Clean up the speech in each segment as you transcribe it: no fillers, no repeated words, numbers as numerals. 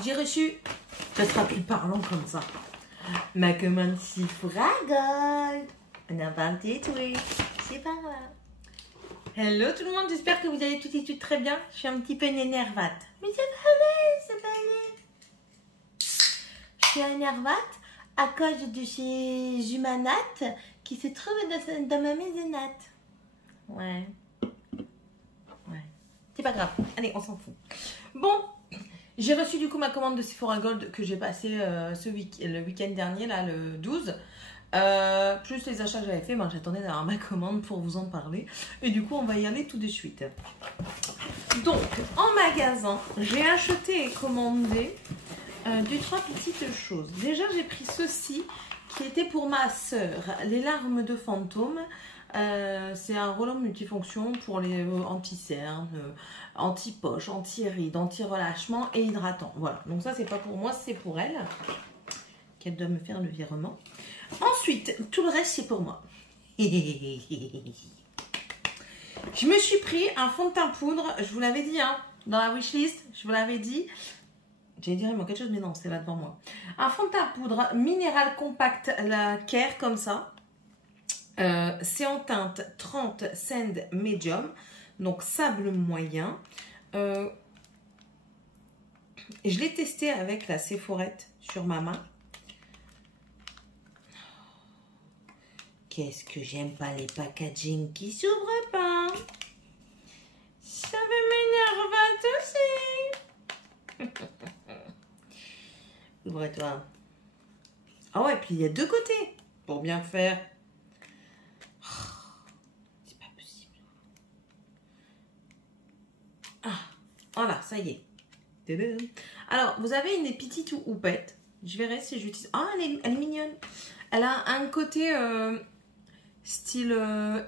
j'ai reçu, ça sera plus parlant comme ça, ma commande Sephora Gold. On a 28, oui, c'est pas grave. Hello tout le monde, j'espère que vous allez toutes et toutes très bien. Je suis un petit peu énervate. Mais ça va aller, ça va aller. Je suis énervate à cause de ces humanates qui se trouvent dans ma maisonnette. Ouais. Ouais. C'est pas grave. Allez, on s'en fout. Bon, j'ai reçu du coup ma commande de Sephora Gold que j'ai passé le week-end dernier, là, le 12. Plus les achats que j'avais fait, ben, j'attendais d'avoir ma commande pour vous en parler. Et du coup, on va y aller tout de suite. Donc, en magasin, j'ai acheté et commandé 2-3 petites choses. Déjà, j'ai pris ceci qui était pour ma sœur, les larmes de fantôme. C'est un rouleau multifonction pour les anti-cernes, anti-poche, anti-rides, anti-relâchement et hydratant. Voilà, donc ça, c'est pas pour moi, c'est pour elle, qu'elle doit me faire le virement. Ensuite, tout le reste, c'est pour moi. Je me suis pris un fond de teint poudre. Je vous l'avais dit, hein, dans la wishlist. Je vous l'avais dit. J'allais dire, il manque quelque chose, mais non, c'est là devant moi. Un fond de teint poudre minéral compact, la Care, comme ça. C'est en teinte 30 Sand Medium. Donc, sable moyen. Je l'ai testé avec la Sephorette sur ma main. Qu'est-ce que j'aime pas les packaging qui s'ouvrent pas. Ça m'énerve aussi. Ouvre-toi. Ah ouais, puis il y a deux côtés pour bien faire. C'est pas possible. Ah, voilà, ça y est. Alors, vous avez une petite houppette. Je verrai si j'utilise. Ah, elle est mignonne. Elle a un côté style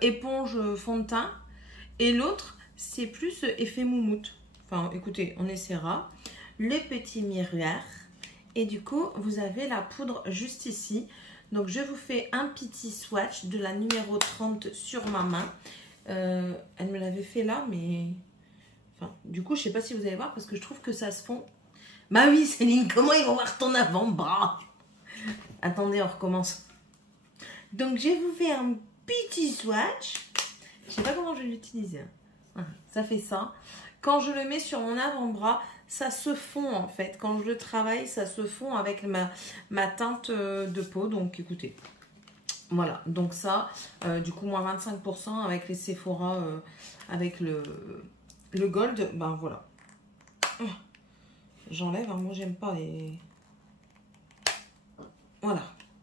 éponge fond de teint. Et l'autre, c'est plus effet moumoute. Enfin, écoutez, on essaiera. Les petits miroirs. Et du coup, vous avez la poudre juste ici. Donc, je vous fais un petit swatch de la numéro 30 sur ma main. Elle me l'avait fait là, mais... Enfin, du coup, je sais pas si vous allez voir parce que je trouve que ça se fond. Bah oui, Céline, comment ils vont voir ton avant-bras? Attendez, on recommence. Donc, je vous fais un petit swatch. Je sais pas comment je vais l'utiliser. Voilà, ça fait ça. Quand je le mets sur mon avant-bras, ça se fond en fait. Quand je le travaille, ça se fond avec ma teinte de peau. Donc, écoutez. Voilà. Donc ça, du coup, moins 25% avec les Sephora, avec le gold. Ben voilà. J'enlève. Hein, moi, j'aime pas les... Voilà.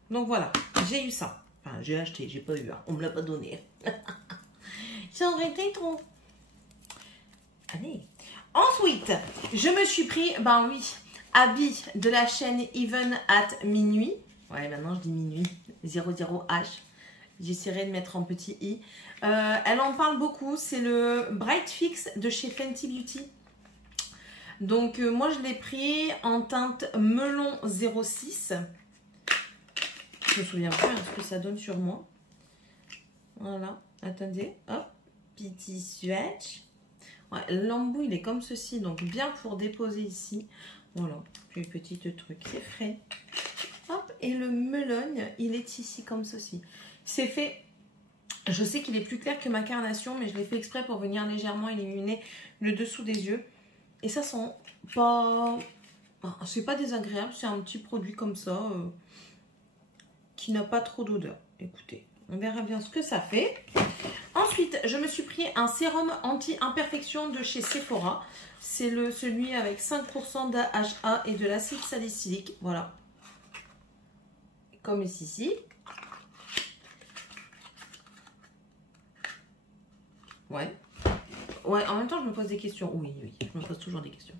Donc, voilà. J'ai eu ça. Enfin, j'ai acheté, j'ai pas eu. Hein. On me l'a pas donné. Ça aurait été trop. Allez. Ensuite, je me suis pris, ben oui, habit de la chaîne Even at minuit. Ouais, maintenant je dis minuit. 00H. J'essaierai de mettre en petit i. Elle en parle beaucoup. C'est le Bright Fix de chez Fenty Beauty. Donc, moi, je l'ai pris en teinte melon 06. Je me souviens pas ce que ça donne sur moi. Voilà, attendez, hop, petit swatch. Ouais, l'embout il est comme ceci, donc bien pour déposer ici. Voilà, puis petit truc, c'est frais. Hop, et le melon, il est ici comme ceci. C'est fait, je sais qu'il est plus clair que ma carnation, mais je l'ai fait exprès pour venir légèrement illuminer le dessous des yeux. Et ça sent pas, c'est pas désagréable, c'est un petit produit comme ça. Qui n'a pas trop d'odeur. Écoutez, on verra bien ce que ça fait. Ensuite, je me suis pris un sérum anti-imperfection de chez Sephora. C'est celui avec 5% d'AHA et de l'acide salicylique. Voilà. Comme ici. Ouais. Ouais, en même temps, je me pose des questions. Oui, oui, je me pose toujours des questions.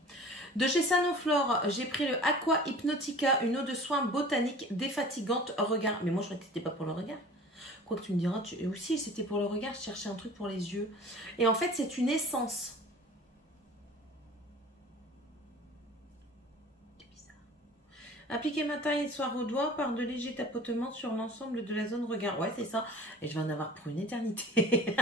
De chez Sanoflore, j'ai pris le Aqua Hypnotica, une eau de soin botanique défatigante regard. Mais moi, je croyais que c'était pas pour le regard. Quoi que tu me diras, aussi, c'était pour le regard. Je cherchais un truc pour les yeux. Et en fait, c'est une essence. C'est bizarre. Appliquez matin et soir au doigt par de légers tapotements sur l'ensemble de la zone regard. Ouais, c'est ça. Et je vais en avoir pour une éternité.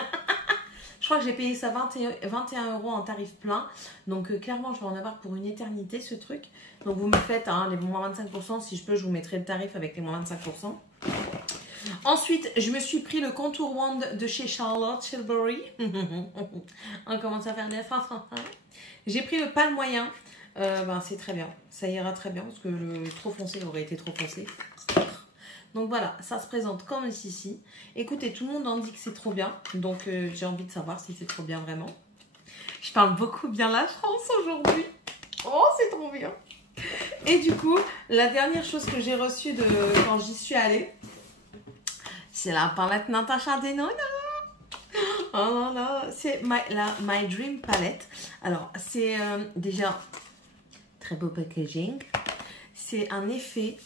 Je crois que j'ai payé ça 21 € en tarif plein. Donc clairement, je vais en avoir pour une éternité ce truc. Donc vous me faites les moins 25%. Si je peux, je vous mettrai le tarif avec les moins 25%. Ensuite, je me suis pris le contour wand de chez Charlotte Tilbury. On commence à faire des fins. J'ai pris le pâle moyen. C'est très bien. Ça ira très bien parce que le trop foncé aurait été trop foncé. Donc voilà, ça se présente comme ceci. Écoutez, tout le monde en dit que c'est trop bien. Donc j'ai envie de savoir si c'est trop bien vraiment. Je parle beaucoup bien la France aujourd'hui. Oh, c'est trop bien. Et du coup, la dernière chose que j'ai reçue quand j'y suis allée, c'est la palette Natasha Denona. Oh là là, c'est la My Dream Palette. Alors, c'est déjà très beau packaging. C'est un effet...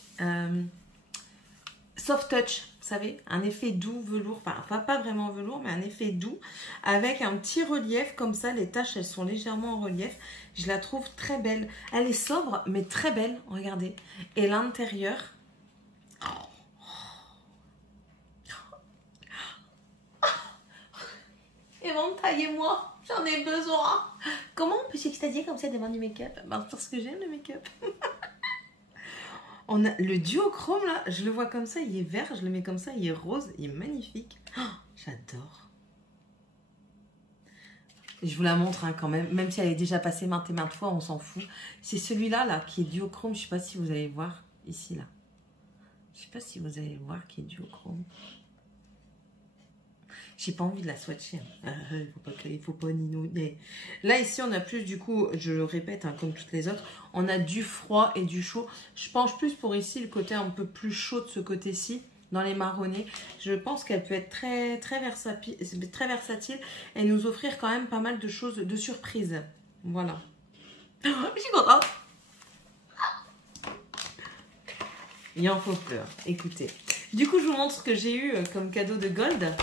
soft touch, vous savez, un effet doux velours, enfin pas vraiment velours, mais un effet doux, avec un petit relief comme ça, les taches elles sont légèrement en relief, je la trouve très belle, elle est sobre mais très belle, regardez, et l'intérieur, éventaillez-moi, j'en ai besoin. Comment on peut s'extasier comme ça devant du make-up? Parce que j'aime le make-up. On a le duochrome là, je le vois comme ça, il est vert, je le mets comme ça, il est rose, il est magnifique. Oh, j'adore. Je vous la montre quand même si elle est déjà passée maintes et maintes fois, on s'en fout. C'est celui-là là qui est duochrome, je sais pas si vous allez voir ici là. Je sais pas si vous allez voir qui est duochrome. J'ai pas envie de la swatcher. Il faut pas ninouiller. Là, ici, on a plus, du coup, je le répète, comme toutes les autres, on a du froid et du chaud. Je penche plus pour ici, le côté un peu plus chaud de ce côté-ci, dans les marronnés. Je pense qu'elle peut être très versatile et nous offrir quand même pas mal de choses, de surprises. Voilà. Je suis contente. Il en faut peur. Écoutez. Du coup, je vous montre ce que j'ai eu comme cadeau de gold.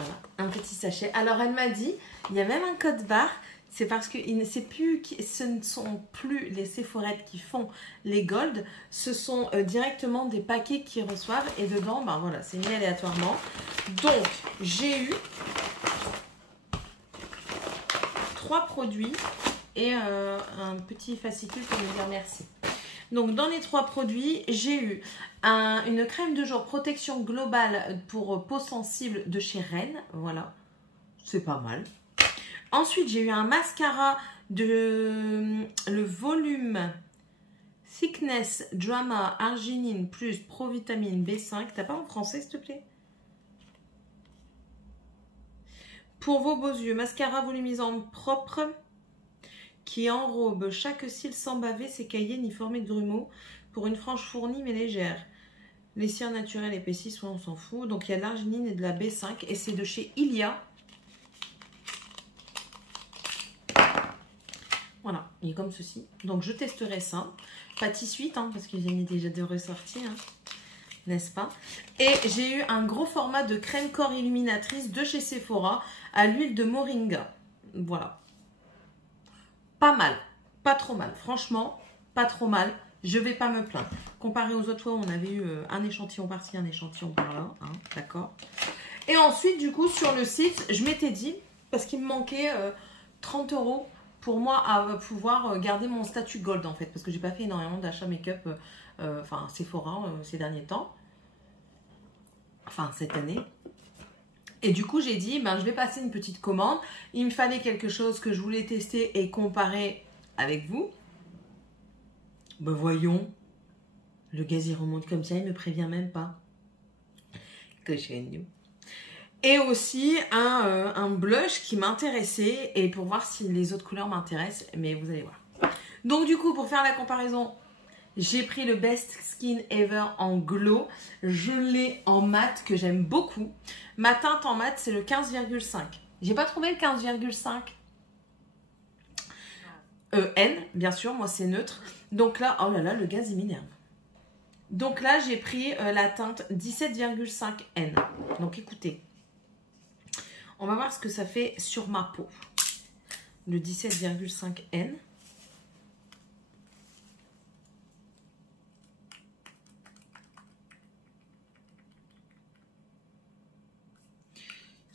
Voilà, un petit sachet. Alors, elle m'a dit, il y a même un code barre. C'est parce que ce ne sont plus les Sephorettes qui font les gold. Ce sont directement des paquets qu'ils reçoivent. Et dedans, voilà, c'est mis aléatoirement. Donc, j'ai eu 3 produits et un petit fascicule pour me dire merci. Donc, dans les 3 produits, j'ai eu une crème de jour protection globale pour peau sensible de chez Rennes. Voilà, c'est pas mal. Ensuite, j'ai eu un mascara le volume Thickness Drama Arginine plus Provitamine B5. T'as pas en français, s'il te plaît? Pour vos beaux yeux, mascara volumisant propre qui enrobe chaque cils sans baver, s'écailler ni former de grumeaux pour une frange fournie mais légère. Les cires naturelles épaississent, soit on s'en fout. Donc il y a de l'arginine et de la B5 et c'est de chez Ilia. Voilà, il est comme ceci. Donc je testerai ça. Pas de suite, parce que j'en ai déjà deux ressortis, n'est-ce pas? Et j'ai eu un gros format de crème corps illuminatrice de chez Sephora à l'huile de moringa. Voilà. Pas mal, pas trop mal. Franchement, pas trop mal. Je vais pas me plaindre. Comparé aux autres fois où on avait eu un échantillon par-ci, un échantillon par-là. D'accord. Et ensuite, du coup, sur le site, je m'étais dit, parce qu'il me manquait 30 € pour moi à pouvoir garder mon statut gold en fait. Parce que j'ai pas fait énormément d'achats make-up, Sephora ces derniers temps. Enfin, cette année. Et du coup, j'ai dit, je vais passer une petite commande. Il me fallait quelque chose que je voulais tester et comparer avec vous. Voyons. Le gaz, il remonte comme ça, il me prévient même pas. Que chez nous. Et aussi un blush qui m'intéressait et pour voir si les autres couleurs m'intéressent. Mais vous allez voir. Donc du coup, pour faire la comparaison, j'ai pris le Best Skin Ever en glow. Je l'ai en mat que j'aime beaucoup. Ma teinte en mat, c'est le 15,5. J'ai pas trouvé le 15,5 N, bien sûr, moi c'est neutre. Donc là, oh là là, le gaz il m'énerve. Donc là, j'ai pris la teinte 17,5 N. Donc écoutez, on va voir ce que ça fait sur ma peau. Le 17,5 N.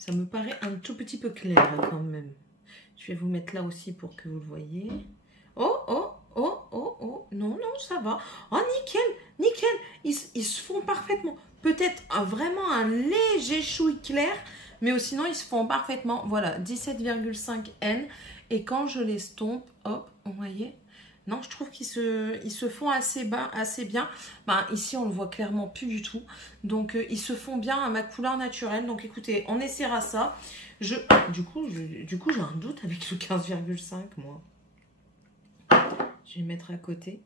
Ça me paraît un tout petit peu clair quand même. Je vais vous mettre là aussi pour que vous le voyez. Oh, oh, oh, oh, oh. Non, non, ça va. Oh, nickel, nickel. Ils se font parfaitement. Peut-être vraiment un léger chouille clair, mais sinon, ils se font parfaitement. Voilà, 17,5 N. Et quand je les estompe, hop, vous voyez? Non, je trouve qu'ils se font assez bien. Ben, ici, on le voit clairement plus du tout. Donc, ils se font bien à ma couleur naturelle. Donc, écoutez, on essaiera ça. Du coup, j'ai un doute avec le 15,5, moi. Je vais mettre à côté.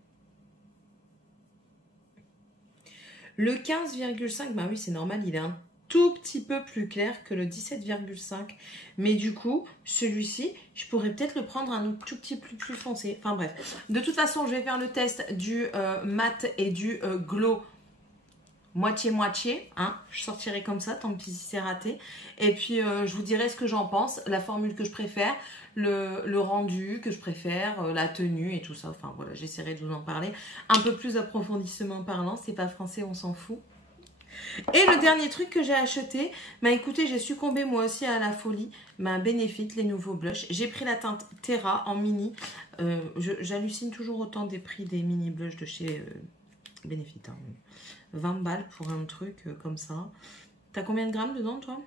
Le 15,5, bah oui, c'est normal, il est un tout petit peu plus clair que le 17,5. Mais du coup, celui-ci, je pourrais peut-être le prendre un tout petit peu plus foncé. Enfin bref, de toute façon, je vais faire le test du mat et du glow moitié-moitié. Hein. Je sortirai comme ça, tant pis si c'est raté. Et puis, je vous dirai ce que j'en pense, la formule que je préfère, le rendu que je préfère, la tenue et tout ça. Enfin voilà, j'essaierai de vous en parler un peu plus approfondissement parlant. C'est pas français, on s'en fout. Et le dernier truc que j'ai acheté, bah écoutez, j'ai succombé moi aussi à la folie, Benefit, les nouveaux blushs. J'ai pris la teinte Terra en mini. J'hallucine toujours autant des prix des mini blushs de chez Benefit. Hein. 20 balles pour un truc comme ça. T'as combien de grammes dedans, toi?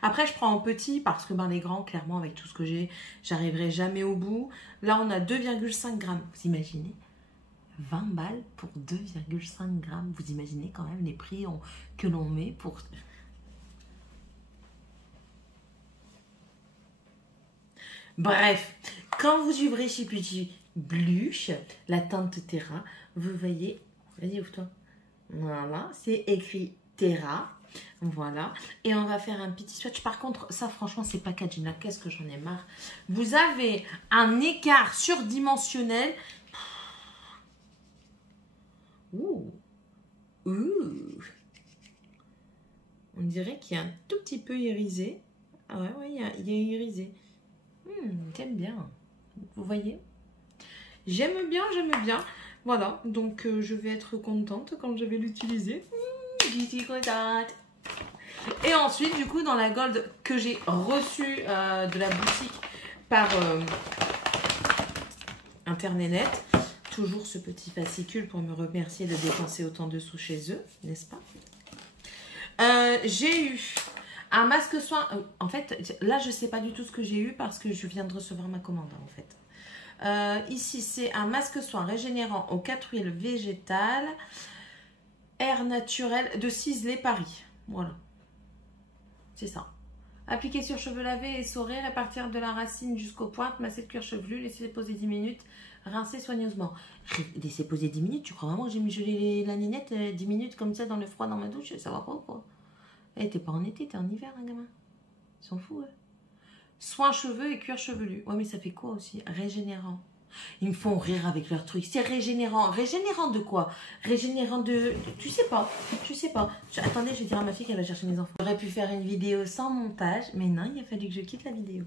Après, je prends en petit parce que les grands, clairement, avec tout ce que j'ai, j'arriverai jamais au bout. Là, on a 2,5 grammes. Vous imaginez? 20 balles pour 2,5 grammes. Vous imaginez quand même les prix que l'on met pour... Bref, quand vous ouvrez ces petits blush, la teinte Terra, vous voyez... Vas-y, ouvre-toi. Voilà, c'est écrit Terra. Voilà. Et on va faire un petit swatch. Par contre, ça, franchement, c'est packaging. Là, qu'est-ce que j'en ai marre. Vous avez un écart surdimensionnel. Ouh. Ouh. On dirait qu'il y a un tout petit peu irisé. Ah ouais, il y a irisé. J'aime bien. Vous voyez? J'aime bien, j'aime bien. Voilà, donc je vais être contente quand je vais l'utiliser. Je suis contente. Et ensuite, du coup, dans la gold que j'ai reçue de la boutique par Internet, toujours ce petit fascicule pour me remercier de dépenser autant de sous chez eux, n'est-ce pas? J'ai eu un masque soin. En fait, là, je ne sais pas du tout ce que j'ai eu parce que je viens de recevoir ma commande, en fait. Ici, c'est un masque soin régénérant aux 4 huiles végétales, air naturel de Ciselé Paris. Voilà. C'est ça. Appliquer sur cheveux lavés et essorés, répartir de la racine jusqu'aux pointes, masser le cuir chevelu, laisser poser 10 minutes, rincer soigneusement. Laisser poser 10 minutes, tu crois vraiment que j'ai mis gelé la ninette 10 minutes comme ça dans le froid dans ma douche? Ça va pas ou quoi? Eh, t'es pas en été, t'es en hiver, hein, gamin. Ils s'en foutent, ouais. Soins cheveux et cuir chevelu. Ouais, mais ça fait quoi aussi? Régénérant. Ils me font rire avec leur truc. C'est régénérant. Régénérant de quoi? Régénérant de... Tu sais pas. Je sais pas. Attendez, je vais dire à ma fille qu'elle va chercher mes enfants. J'aurais pu faire une vidéo sans montage, mais non, il a fallu que je quitte la vidéo.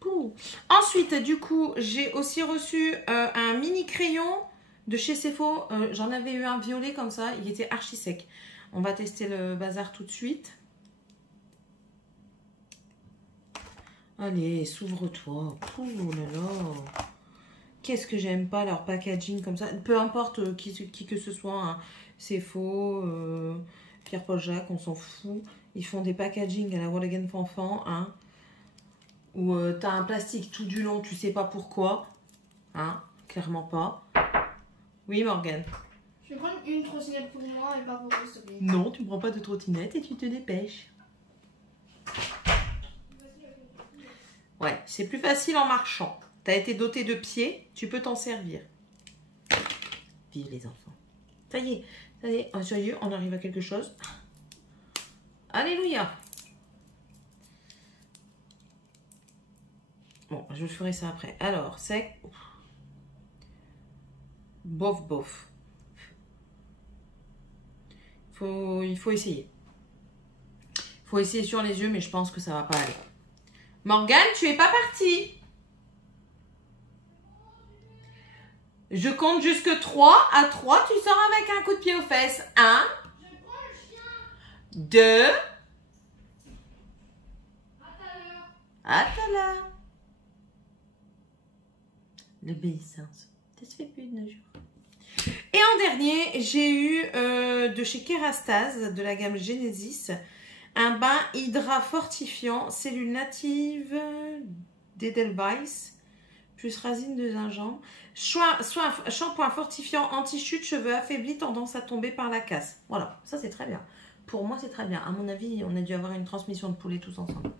Pouh. Ensuite, du coup, j'ai aussi reçu un mini crayon de chez Sephora. J'en avais eu un violet comme ça. Il était archi sec. On va tester le bazar tout de suite. Allez, s'ouvre-toi. Oh là là. Qu'est-ce que j'aime pas leur packaging comme ça. Peu importe qui que ce soit. Hein. C'est faux. Pierre-Paul Jacques, on s'en fout. Ils font des packaging à la Walligan Fanfan. Hein, où tu as un plastique tout du long, tu sais pas pourquoi. Hein, clairement pas. Oui, Morgane. Je vais prendre une trottinette pour moi et pas pour vous, s'il te plaît. Non, tu ne prends pas de trottinette et tu te dépêches. Ouais, c'est plus facile en marchant. Tu as été doté de pieds, tu peux t'en servir. Vive les enfants. Ça y est, oh, sérieux, on arrive à quelque chose. Alléluia. Bon, je ferai ça après. Alors, sec. Bof, bof. Il faut essayer. Il faut essayer sur les yeux, mais je pense que ça va pas aller. Morgane, tu es pas partie. Je compte jusque 3. À 3, tu sors avec un coup de pied aux fesses. 1, 2, Attala. L'obéissance. Ça se fait plus de nos jours. Et en dernier, j'ai eu de chez Kerastase, de la gamme Genesis, un bain hydra fortifiant, cellules natives d'Edelweiss, plus racine de gingembre. Shampoing fortifiant anti-chute, cheveux affaiblis, tendance à tomber par la casse. Voilà, ça c'est très bien. Pour moi, c'est très bien. À mon avis, on a dû avoir une transmission de poulet tous ensemble.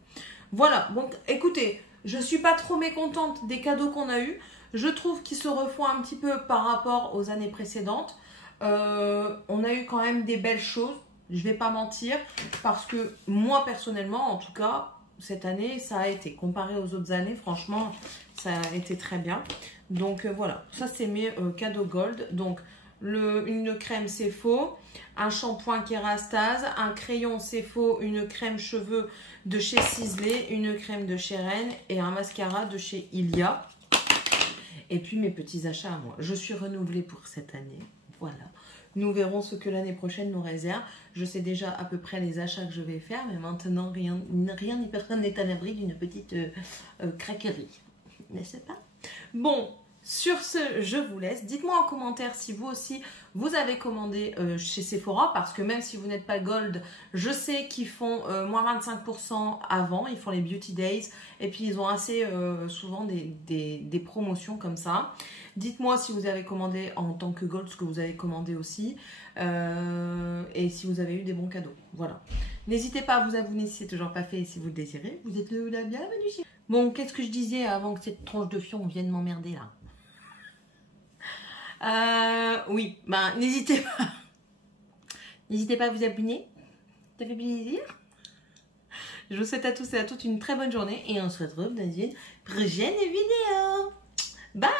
Voilà, donc écoutez, je ne suis pas trop mécontente des cadeaux qu'on a eus. Je trouve qu'ils se refont un petit peu par rapport aux années précédentes. On a eu quand même des belles choses, je ne vais pas mentir, parce que moi personnellement, en tout cas, cette année, ça a été, comparé aux autres années, franchement, ça a été très bien. Donc voilà, ça c'est mes cadeaux gold. Donc une crème c'est faux, un shampoing Kerastase, un crayon c'est faux, une crème cheveux de chez Sisley, une crème de chez Rennes et un mascara de chez Ilia. Et puis mes petits achats à moi. Je suis renouvelée pour cette année. Voilà. Nous verrons ce que l'année prochaine nous réserve. Je sais déjà à peu près les achats que je vais faire. Mais maintenant, rien ni personne n'est à l'abri d'une petite craquerie. N'est-ce pas? Bon, sur ce, je vous laisse. Dites-moi en commentaire si vous aussi, vous avez commandé chez Sephora. Parce que même si vous n'êtes pas gold, je sais qu'ils font moins 25% avant. Ils font les Beauty Days. Et puis, ils ont assez souvent des promotions comme ça. Dites-moi si vous avez commandé en tant que gold, ce que vous avez commandé aussi. Et si vous avez eu des bons cadeaux. Voilà. N'hésitez pas à vous abonner si c'est toujours pas fait et si vous le désirez. Vous êtes la bienvenue. Bon, qu'est-ce que je disais avant que cette tronche de fion vienne m'emmerder là? Oui, ben n'hésitez pas. N'hésitez pas à vous abonner. Ça fait plaisir. Je vous souhaite à tous et à toutes une très bonne journée et on se retrouve dans une prochaine vidéo. Bye!